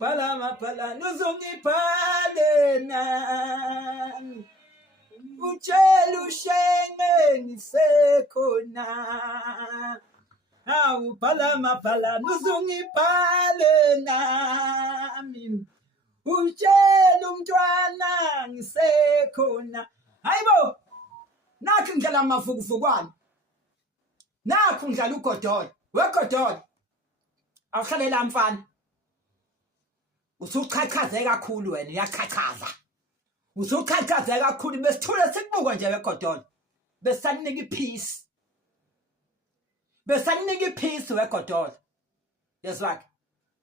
phala nuzungibhale nami utshela ushengeni sekhona hawu phala nuzungibhale nami utshela umntwana ngisekhona hayibo nakho ngidlala amavukuvukwana nakho ngidlala ugodolo wegodolo awuhlalela mfana usuchachazeka kakhulu wena uyachachaza usuchachazeka kakhulu besithule sikubuka nje wegodolo besanika ipeace wegodolo yeswakhe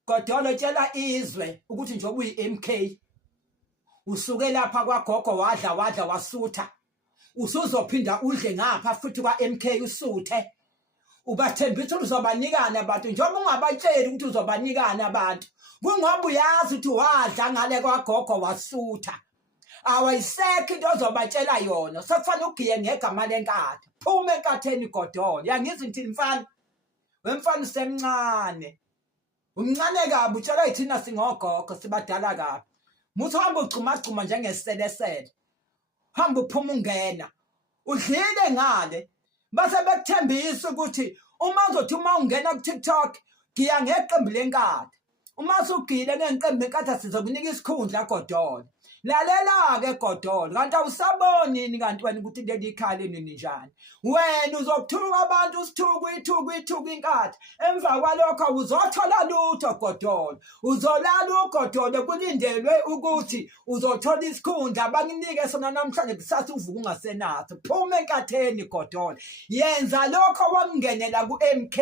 godolo tshela izwe ukuthi njengoba uyi-MK usuke lapha kwagogo wadla wasutha usuzophinda udle ngapha futhi kwa-MK usuthe ubathembisa ukuthi uzobanikana abantu njengoba ungabatsheli ukuthi uzobanikana abantu kungoba uyazi ukuthi wadla ngale kwagogo wasutha awayisekho into ozobatshela yona sekufanele ugiye ngegama lenkatha phuma enkatheni godolo yangizwa ngithini mfana wemfana usemncane umncane kabi utshela yithina singogogo sibadala kabi muthi uhamba ugcumagcuma njengeselesele hamba uphuma ungena udlile ngale base bekuthembisa ukuthi uma ungena ku-TikTok giya ngeqembu lenkatha uma usugile ngeqembu lenkatha sizokunika isikhundla godolo lalela-ke godolo kanti awusabonini kanti wena ukuthi leli khali nini njani wena uzokuthuka abantu usithuka inkatha emva kwalokho uzothola lutho godolo uzolala ugodolo kulindelwe ukuthi uzothola isikhundla abanginike sona namhlanje kusasa uvuka ungasenathi phuma enkatheni godolo yenza lokho wakungenela ku-MK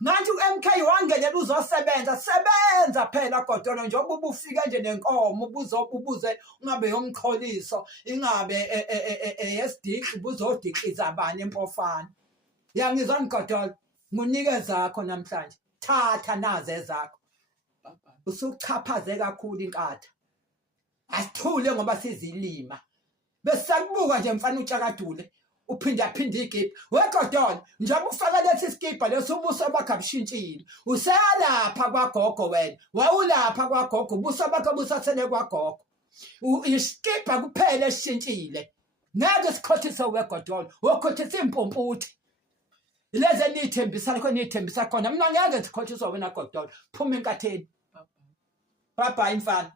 manje u-MK wangenela uzosebenza phela godolo njengoba ubufika nje nenkomo ubuze ungabe yomqholiso ingabe yesidikhi ubuzodikhiza abanye empofana yangizwa ngodolo ngunike zakho namhlanje thatha nazo ezakho usuchaphaze kakhulu inkatha asithule ngoba sizilima besakubuka nje mfana utshakadule uphinda igibha wegodolo njengoba ufaka lethi skipha lesobuso bakho abushintshile useyalapha kwagogo wena wawulapha kwagogo ubuso bakho busasele kwagogo iskipha kuphela esishintshile ngeke sikhothise wegodolo ukhothisa impomputhi leze nithembisana khona nithembisa khona mina ngeke sikhothiswa wena godolo phuma enkatheni bye bye mfana.